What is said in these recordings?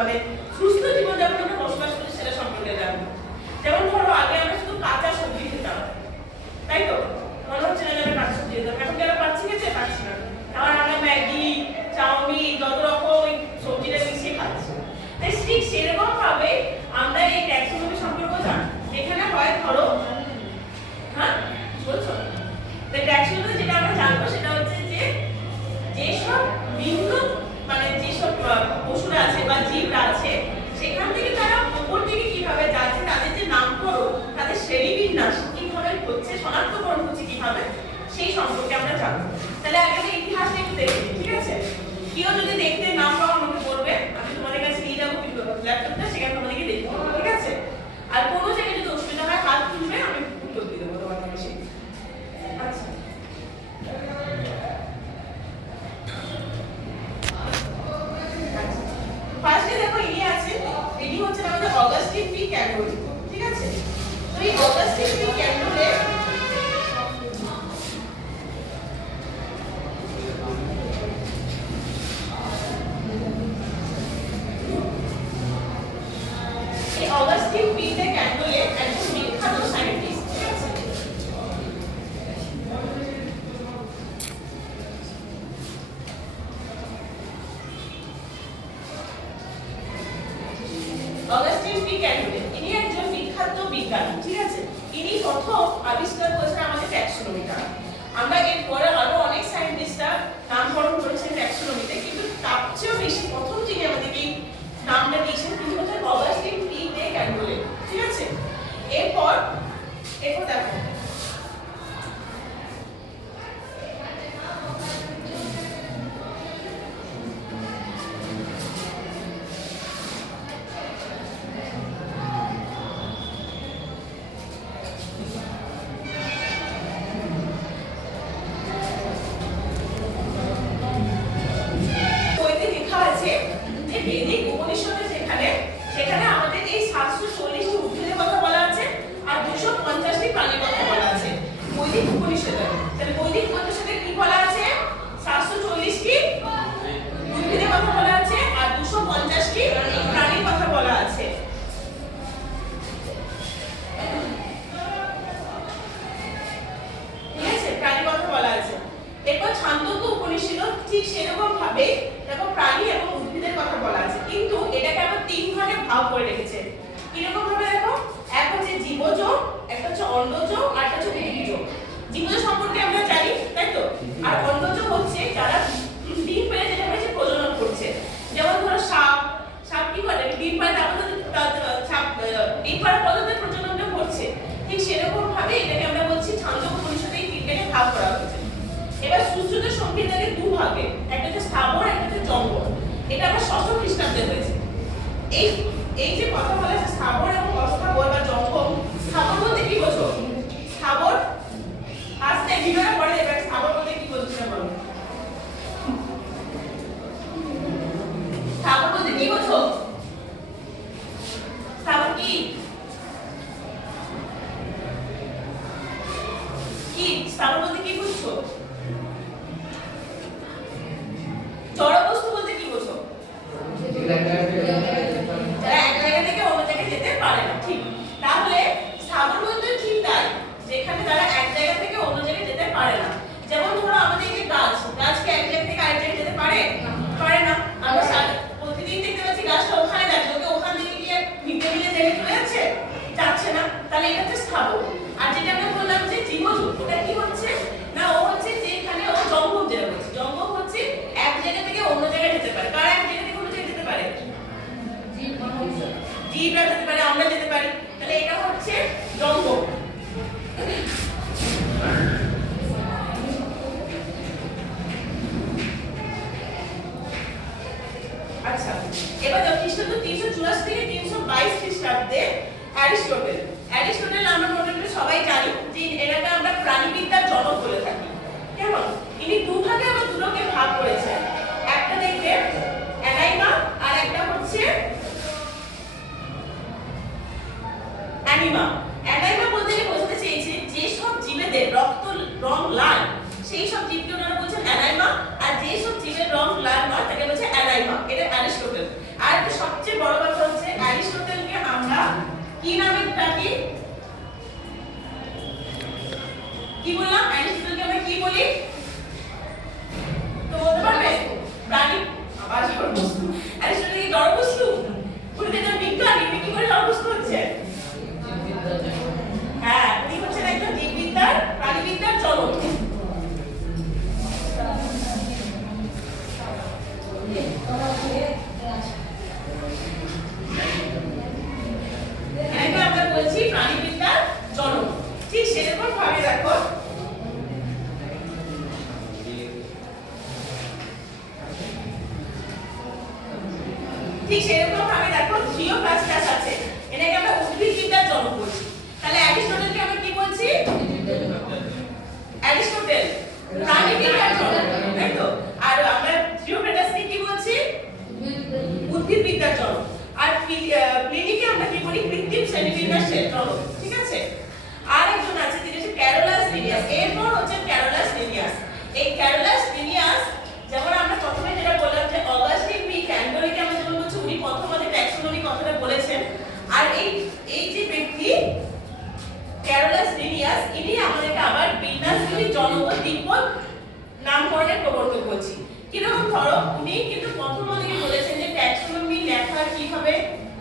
মানে সুস্থ জীবনযাপন আমরা বসবাস করি সেটা সম্পর্কে জানবো। যেমন ধরো আগে আমরা শুধু কাঁচা সবজি খেতাম, তাই তো? মনে হচ্ছে না যারা কাঁচা সবজি খেতাম, এখন যারা পাচ্ছি খেতে পাচ্ছি না, আবার আমরা ম্যাগি চাউমিন যত রকম সবজিটা মিশিয়ে খাচ্ছি। তাই ঠিক সেরকম ভাবে আমরা এই ট্যাক্সোনমি সম্পর্কে জানি, যেখানে হয় ধরো হ্যাঁ বলছো তো ট্যাক্সোনমি যেটা আমরা জানবো সেটা হচ্ছে যে যেসব বিভিন্ন মানে যেসব পশুরা আছে বা জীবরা আছে সেখান থেকে তারা উপর দিকে কিভাবে যাচ্ছে, তাদের যে নামকরণ, তাদের শ্রেণীবিন্যাস কিভাবে হচ্ছে, শনাক্তকরণ হচ্ছে কিভাবে, সেই সম্পর্কে আমরা জানবো। তাহলে আগে আমরা ইতিহাসটা একটু দেখি, ঠিক আছে? কেউ যদি দেখতে নাম পাও আমাকে বলবে, আমি তোমাদের কাছে নিয়ে যাবো ল্যাপটপটা, সেখানে তোমাদেরকে দেখবো, ঠিক আছে? আর কোনো জায়গায় যদি অসুবিধা হয় হাত তুলবে, আমি উত্তর দিয়ে দেবো তোমাদের কাছে। আচ্ছা ফার্স্টে দেখো ইনি আছে, ইনি হচ্ছে আমাদের অগাস্টিন পি ক্যান্ডোলি, ঠিক আছে? তো এই অগাস্টিন পি ক্যান্ডোলে অগাস্টিন পি ক্যান্ডোলে একজন বিখ্যাত সায়েন্টিস্ট, ঠিক আছে? অগাস্টিন পি ক্যান্ডোলে ইনি একজন বিখ্যাত বিজ্ঞানী, ঠিক আছে? ইনি প্রথম আবিষ্কার করেছেন আমাদের ট্যাক্সোনমিটা। আমরা এর পরে আরো অনেক সায়েন্টিস্টরা নামকরণ করেছেন ট্যাক্সোনমিতে, কিন্তু তার চেয়েও বেশি প্রথম যিনি আমাদেরকে নামটা দিয়েছেন তিনি হচ্ছেন অগাস্টিন পি ক্যান্ডোলে, ঠিক আছে? এরপর দেখো বেদিক উপনিষদে সেখানে আমাদের এই 740টি উদ্ভিদের কথা বলা আছে আর 250টি প্রাণীর কথা বলা আছে বৈদিক উপনিষদে। তাহলে বৈদিক উপনিষদে কি বলা আছে? 740টি উদ্ভিদের কথা বলা আছে আর 250টি প্রাণীর কথা বলা আছে। ঠিক আছে, প্রাণীর কথা বলা আছে। এরপর ছান্দোগ্য উপনিষদ ঠিক সেরকম ভাবে দেখো প্রাণী এবং উদ্ভিদের কথা বলা আছে, কিন্তু এটাকে আবার তিন ভাগে ভাগ করে রেখেছে। কিরকম ভাবে দেখো, এক হচ্ছে জীবজ, একটা হচ্ছে অন্ডজ আর একটা হচ্ছে উদ্ভিজ। জীবজ সম্পর্কে আমরা জানি, তাই তো? আর অন্ডজ হচ্ছে যারা ডিম পেড়ে যেটা হচ্ছে প্রজনন করছে। যেমন ধরো সাপ কি করে ডিম পাড়ে, তারপর সাপ ডিম পাড়ার পদ্ধতিতে প্রজননটা করছে। ঠিক সেরকম ভাবে এটাকে আমরা বলছি ছান্দোগ্য উপনিষদে এই তিনটাকে ভাগ করা হয়েছে। এবার সুশ্রুত সংহিতাকে দু ভাগে, একটা হচ্ছে স্থাবর, একটা হচ্ছে জঙ্গম। এটা আবার 6শ খ্রিস্টাব্দে হয়েছে। এই যে কথা বলা আছে স্থাবর এবং অস্থাবর বা জঙ্গম, স্থাবর বলতে কি বোঝো? স্থাবর আস্তে ভিডিওটা পড়ে দেখবে স্থাবর বলতে কি বোঝো সেটা বলো। স্থাবর বলতে কি বোঝো? স্থাবর কি কি স্থাবর বলতে কি বুঝছো? জড় বস্তু বলতে কি বোঝো? যারা এক জায়গা থেকে অন্য জায়গায় যেতে পারে না, ঠিক? তাহলে স্থাবর বলতে ঠিক তাই, যেখানে তারা এক জায়গা থেকে অন্য জায়গায় যেতে পারে না। যেমন ধরো আমাদের এই যে গাছকে এক জায়গা থেকে আরেক জায়গায় যেতে পারে না। আমরা প্রতিদিন দেখতে পাচ্ছি গাছটা ওখানে দাঁড়িয়ে, ওকে ওখান থেকে গিয়ে ভিটে ভিটে জায়গায় চলে যাচ্ছে না। তাহলে এটা হচ্ছে স্থাবর। আর যেটা আমরা বললাম যে জীবজ, এটা কি হচ্ছে না, ও হচ্ছে যেখানে ও জঙ্গম, যেটা বলছি জঙ্গম হচ্ছে এক জায়গা থেকে অন্য জায়গায় যেতে পারে। কারা এক জায়গা থেকে অন্য জায়গায় যেতে পারে? জীবরা যেতে পারে, আমরা যেতে পারি। তাহলে এটা হচ্ছে জঙ্গম। আচ্ছা, এবার খ্রিস্টাব্দ 384 থেকে 322 খ্রিস্টাব্দে অ্যারিস্টটল আমরা মোটামুটি সবাই জানি যে এটাকে আমরা প্রাণীবিদ্যার জনক বলে থাকি। কেমন? ইনি দু ভাগে আবার দুটোকে ভাগ করেছেন। একটা দেখবে অ্যানাইমা আর একটা হচ্ছে অ্যানিমা। অ্যানাইমা বলতে বোঝাতে চেয়েছে যে সব জীবেদের রক্ত রং লাল, সেই সব জীবকে ওনারা বলছেন অ্যানাইমা, আর যে সব জীবের রং লাল নয় তাকে বলছে অ্যানাইমা। এটা অ্যারিস্টটল। আর সবচেয়ে কি বললাম অ্যারিস্টটলকে আমরা কি বলি তো বলতে পারবে প্রাণী আবার জড়বস্তু অ্যারিস্টটল কি জড়বস্তু উনি তো বিজ্ঞান ইনি কি করে জড়বস্তু হচ্ছে হ্যাঁ উনি হচ্ছেন একজন জীববিদ্যার প্রাণীবিদ্যার জনক এটাকে আমরা বলছি প্রাণীবিদ্যার জনক ঠিক সেরকম ভাবে দেখো ঠিক সেরকম ভাবে দেখো থিওফ্রাস্টাস আছে এটাকে আমরা উদ্ভিদবিদ্যার জনক বলছি তাহলে অ্যারিস্টটলকে আমরা কি বলছি অ্যারিস্টটল প্রাণীবিদ্যার জনক তাই তো আর আমরা থিওফ্রাস্টাসকে কি বলছি উদ্ভিদবিদ্যার জনক আর প্লিনিকে আমরা কি বলি কৃত্রিম শ্রেণীবিন্যাস জনক ঠিক আছে আর একজন আছে যিনি হচ্ছে ক্যারোলাস লিনিয়াস এরপর হচ্ছে ক্যারোলাস লিনিয়াস এই ক্যারোলাস লিনিয়াস যেমন আমরা প্রথমে যেটা বললাম যে অগাস্টিন বি ক্যান্ডোলিকে আমরা যেমন বলছি উনি প্রথম আমাদের ট্যাক্সোনমি কথাটা বলেছেন আর এই যে ব্যক্তি ক্যারোলাস লিনিয়াস ইনি আমাদেরকে আবার বিন্যাসগুলি জনপদ দ্বীপপদ নামকরণের প্রবর্তক বলছি কিরকম ধরো উনি কিন্তু প্রথম আমাদেরকে বলেছেন যে ট্যাক্সোনমি লেখা কিভাবে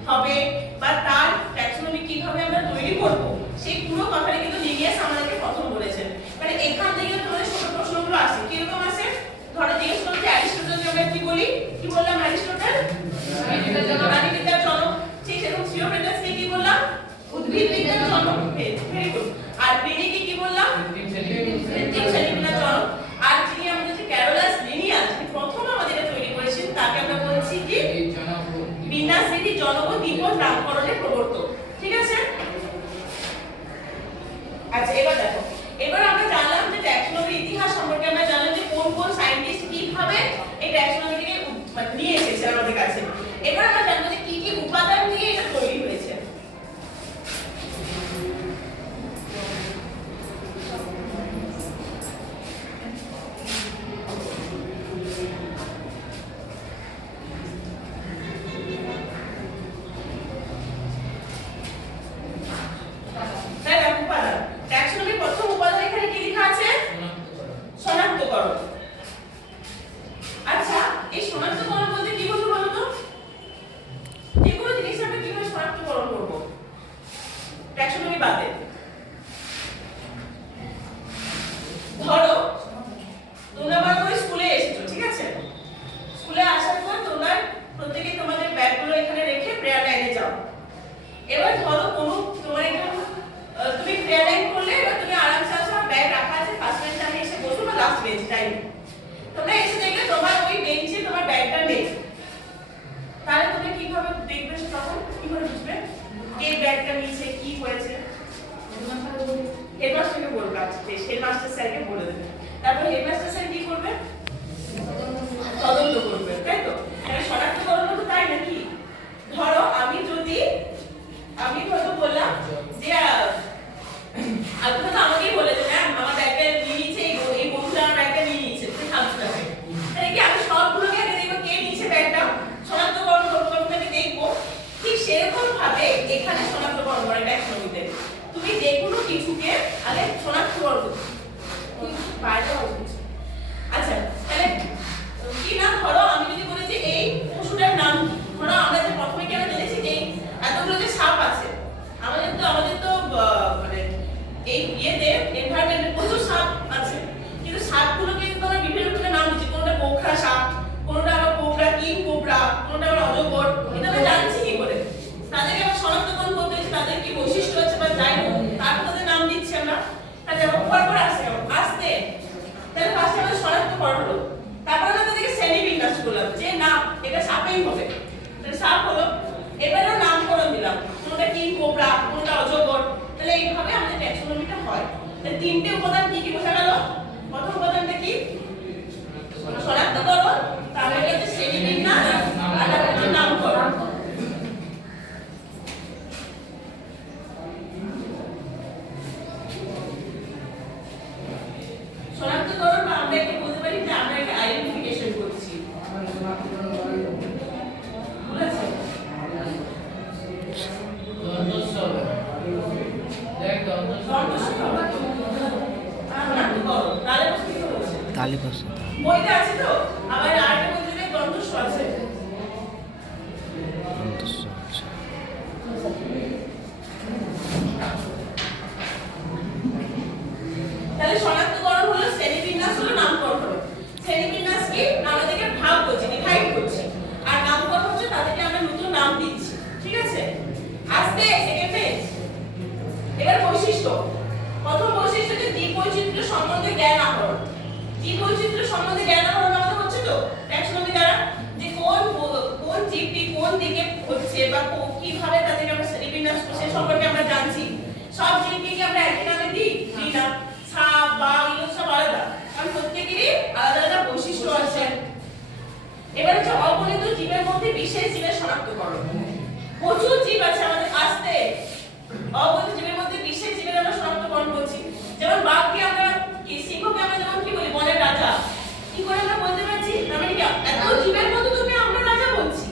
হবে বা তার ট্যাক্সোনমি কিভাবে আমরা তৈরি করব সেই পুরো কথাটা কিন্তু লিনিয়াস আমাদেরকে প্রথম বলেছেন মানে এখান থেকে তোমাদের ছোট প্রশ্নগুলো আসে কিরকম আসে ধরো জিজ্ঞেস করো যে অ্যারিস্টটলকে আমরা কি বলি কি বললাম অ্যারিস্টটল প্রাণীবিদ্যার জনক ঠিক সেরকম থিওফ্রাস্টাসকে কি বললাম উদ্ভিদবিদ্যার জনক ভেরি গুড আর প্লিনিকে কি বললাম কৃত্রিম শ্রেণীবিন্যাস জনক আর যিনি আমাদের যে ক্যারোলাস লিনিয়াস যিনি প্রথম আমাদের তৈরি করেছেন তাকে আমরা বলছি কি বিন্যাসবিধি জনক ও দ্বীপপদ নামকরণের প্রবর্তক ঠিক আছে আচ্ছা এবার দেখো এবার আমরা জানলাম যে ট্যাক্সোনমির ইতিহাস সম্পর্কে আমরা জানলাম যে কোন কোন সায়েন্টিস্ট কিভাবে এই ট্যাক্সোনমিকে নিয়ে এসেছে আমাদের কাছে এবার আমরা জানবো যে কি কি উপাদান দিয়ে এটা তৈরি হয়েছে হেডমাস্টার স্যারকে বলে দেবে তারপর হেডমাস্টার স্যার কি করবে তদন্ত করবে তাই তো মানে শনাক্তকরণ তো তাই নাকি ধরো আমি হয়তো বললাম যে আপনি তো আমাকেই বলে যে ম্যাম আমার ব্যাগটা নিয়ে নিয়েছে এই বন্ধুটা আমার ব্যাগটা নিয়ে নিয়েছে তাহলে কি আমি সবগুলোকে আগে দেখবো কে নিয়েছে ব্যাগটা শনাক্তকরণ করবো আমি দেখবো ঠিক সেরকম ভাবে এখানে শনাক্তকরণ করে ট্যাক্সোনমিতে তুমি যে কোনো কিছুকে আগে শনাক্তকরণ করবে বাইরে আচ্ছা তাহলে কি নাম ধরো আমি যদি বলি যে এই পশুটার নাম কি ধরো আমরা যে প্রথমে কি আমরা জেনেছি যে এতগুলো যে সাপ আছে আমাদের তো মানে এই ইয়েতে এনভায়রনমেন্টে প্রচুর সাপ আছে কিন্তু সাপগুলোকে কিন্তু আমরা বিভিন্ন রকমের নাম দিচ্ছি কোনটা কোকড়া সাপ কোনটা আবার কোবরা কিং কোবরা কোনটা আবার অজগর এটা আমরা জানছি কি করে তাদেরকে আমরা শনাক্তকরণ করতে হচ্ছে তাদের কি বৈশিষ্ট্য আছে বা যাই হোক তারপর তাদের নাম দিচ্ছি আমরা তাহলে পর আসছে আসতে তাহলে ফার্স্টে আমাদের শনাক্তকরণ হলো তারপর আমরা তাদেরকে শ্রেণীবিন্যাস করলাম যে না এটা সাপই হবে তাহলে সাপ হলো এবারেও নামকরণ দিলাম কোনটা কিং কোবরা কোনটা অজগর তাহলে এইভাবে আমাদের ট্যাক্সোনমিটা হয় তাহলে তিনটে উপাদান কি কি বোঝা গেল প্রথম উপাদানটা কি শনাক্তকরণ তারপরে হচ্ছে শ্রেণীবিন্যাস আর তারপরে নামকরণ শনাক্তকরণ বা আমরা এটা বলতে পারি যে আমরা একটা আইডেন্টিফিকেশন করছি বুঝেছো কালীপদ সাঁতরা। বইতে আছে তো, আবার আরেকটা বইতে দেখবে গ্রন্থস্ব আছে। গ্রন্থস্ব, আচ্ছা। তাহলে শনাক্তকরণ হলো, শ্রেণীবিন্যাস হলো, নামকরণ হলো। শ্রেণীবিন্যাস কি? আমাদেরকে ভাগ করছি, ডিভাইড করছি, আর নামকরণ হচ্ছে তাদেরকে আমরা নতুন নাম দিচ্ছি। ঠিক আছে, আস্তে সেকেন্ড পেজ। এবার বৈশিষ্ট্য। প্রথম বৈশিষ্ট্য যে দ্বিবৈচিত্র্য সম্বন্ধে জ্ঞান আহরণ। দ্বিবৈচিত্র্য সম্বন্ধে জ্ঞান আহরণ আমাদের হচ্ছে তো ট্যাক্সোনমি দ্বারা, যে কোন কোন জীবটি কোন দিকে হচ্ছে বা কিভাবে তাদেরকে আমরা শ্রেণীবিন্যাস করছি সে সম্পর্কে আমরা জানছি। সব জীবকে কি আমরা একই নামে দিই? দিই না। সাপ, বাঘ, এগুলো সব আলাদা, কারণ প্রত্যেকেরই আলাদা আলাদা বৈশিষ্ট্য আছে। এবার হচ্ছে অগণিত জীবের মধ্যে বিশেষ জীবের শনাক্তকরণ। প্রচুর জীব আছে আমাদের, আস্তে অগণিত জীবের মধ্যে বিশেষ জীবের আমরা শনাক্তকরণ করছি। যেমন বাঘকে আমরা কি, সিংহকে আমরা যেমন কি বলি বনের রাজা, কি করে আমরা বলতে পারছি? মানে কি এত জীবের মধ্যে তোকে আমরা রাজা বলছি,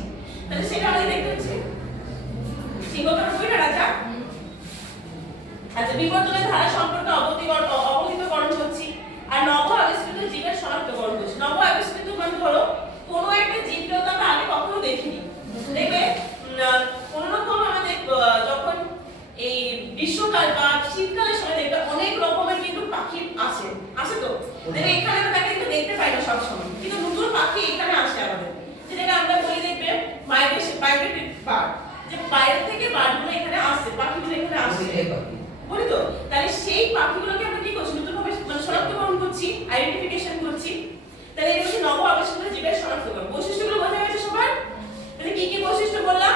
তাহলে সেটা আমাদের দেখতে হচ্ছে। সিংহকে আমরা বলি না রাজা। আচ্ছা, বিবর্তনের ধারা সম্পর্কে অবহিতকরণ করছি, আর নব আবিষ্কৃত জীবের শনাক্তকরণ করছি। নব আবিষ্কৃত মানে ধরো কোনো একটা জীবকে তো আমরা আগে কখনো দেখিনি, দেখবে কোন রকম আমাদের যখন এই গ্রীষ্মকাল বা শীতকালের সময় দেখবে অনেক রকমের কিন্তু পাখি আসে, আসে তো দেখবে এখানে আমরা তাকে কিন্তু দেখতে পাই না সব সময়, কিন্তু নতুন পাখি এখানে আসে আমাদের, যেটাকে আমরা বলি দেখবে মাইগ্রেটরি বার্ড, যে বাইরে থেকে বার্ডগুলো এখানে আসছে, পাখিগুলো এখানে আসছে বলি তো। তাহলে সেই পাখিগুলোকে আমরা কি করছি? নতুনভাবে মানে শনাক্তকরণ করছি, আইডেন্টিফিকেশন করছি। তাহলে এটা হচ্ছে নব আবিষ্কৃত জীবের শনাক্তকরণ। বৈশিষ্ট্যগুলো বোঝা গেছে সবার? তাহলে কি কি বৈশিষ্ট্য বললাম?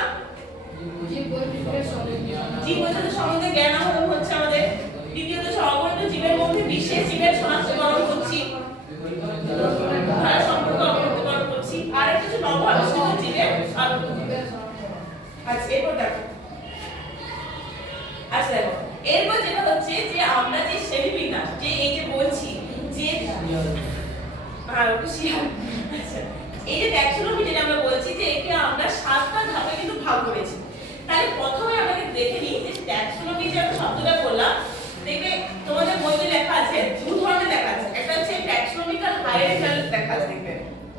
জীববৈচিত্র্য সম্বন্ধে জ্ঞান আহরণ হচ্ছে আমাদের। দ্বিতীয়ত হচ্ছে অগণিত জীবের মধ্যে বিশেষ জীবের শনাক্তকরণ করছি, তার সম্পর্কে অবহিতকরণ করছি, আর একটা হচ্ছে নব আবিষ্কৃত জীবের। আচ্ছা, এরপর দেখো, আচ্ছা দেখো এরপর যেটা হচ্ছে যে আমরা যে শ্রেণীবিন্যাস, যে এই যে বলছি যে আচ্ছা, এই যে ট্যাক্সোনমি যেটা আমরা বলছি যে একে আমরা 7টা ধাপে কিন্তু ভাগ করেছি। তাহলে প্রথমে আমাদের দেখে নিই যে ট্যাক্সোনমি যে আমরা শব্দটা বললাম, দেখবে তোমাদের বইতে লেখা আছে দু ধরনের লেখা আছে। একটা হচ্ছে ট্যাক্সোনমিক্যাল হায়ারার্কিক্যাল লেখা আছে, দেখবে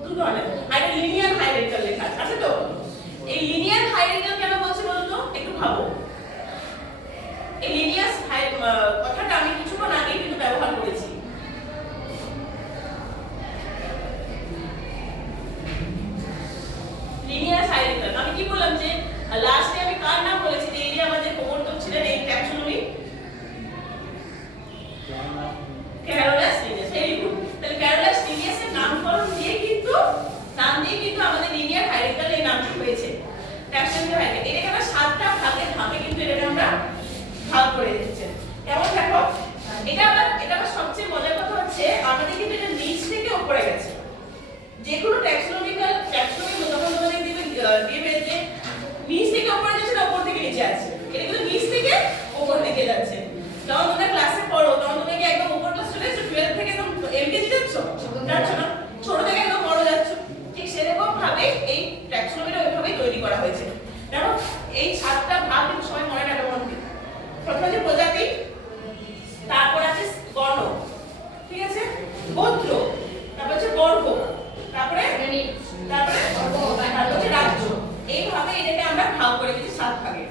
দু ধরনের, আর একটা লিনিয়ার হায়ারার্কিক্যাল লেখা আছে। আছে তো? এই লিনিয়ার হায়ারার্কিক্যাল কেন বলছি বলো তো, একটু ভাবো। এই লিনিয়ার কথাটা আমি কিছুক্ষণ আগে কিন্তু ব্যবহার করেছি। লিনিয়ার হায়ারার্কিক্যাল আমি কি বললাম যে লাস্টে আমি কার নাম বলেছি? এই যে আমাদের প্রবর্তক ছিলেন এই taxonomy, Carolus Linnaeus. Very good. তাহলে ক্যারোলাস লিনিয়াসের নামকরণ দিয়ে কিন্তু নাম দিয়ে কিন্তু আমাদের লিনিয়ার হায়ারার্কিক্যাল এই নামটি হয়েছে, ট্যাক্সোনমি হায়ারার্কিক্যাল। এটাকে আমরা 7টা ভাগে ভাগে কিন্তু এটাকে আমরা ভাগ করে দিচ্ছি। কেমন দেখো, এটা আবার সবচেয়ে মজার কথা হচ্ছে আমাদের কিন্তু এটা নিচ থেকে উপরে গেছে। যে কোনো ট্যাক্সোনমিক্যাল ট্যাক্সোনমি যখন তোমাদের দিবে যে নিচ থেকে উপরে যাচ্ছে না উপর থেকে নিচে আছে, এটা কিন্তু নিচ থেকে উপর দিকে যাচ্ছে। যখন তোমরা ক্লাসে পড়ো তখন তোমরা কি একদম উপর ক্লাস চলে যাচ্ছ, 12 থেকে একদম এমকেজি যাচ্ছ? যাচ্ছ না, ছোট থেকে একদম বড় যাচ্ছ। ঠিক সেরকম ভাবে এই ট্যাক্সোনমিটা ওইভাবেই তৈরি করা হয়েছে। দেখো এই 7টা ভাগ কিন্তু সবাই মনে রাখবে মনে। প্রথমে যে প্রজাতি, তারপর আছে বর্ণ, ঠিক আছে, গোত্র, তারপর হচ্ছে বর্গ, তারপরে হচ্ছে রাজ্য। এইভাবে এটাকে আমরা ভাগ করে দিচ্ছি 7 ভাগে।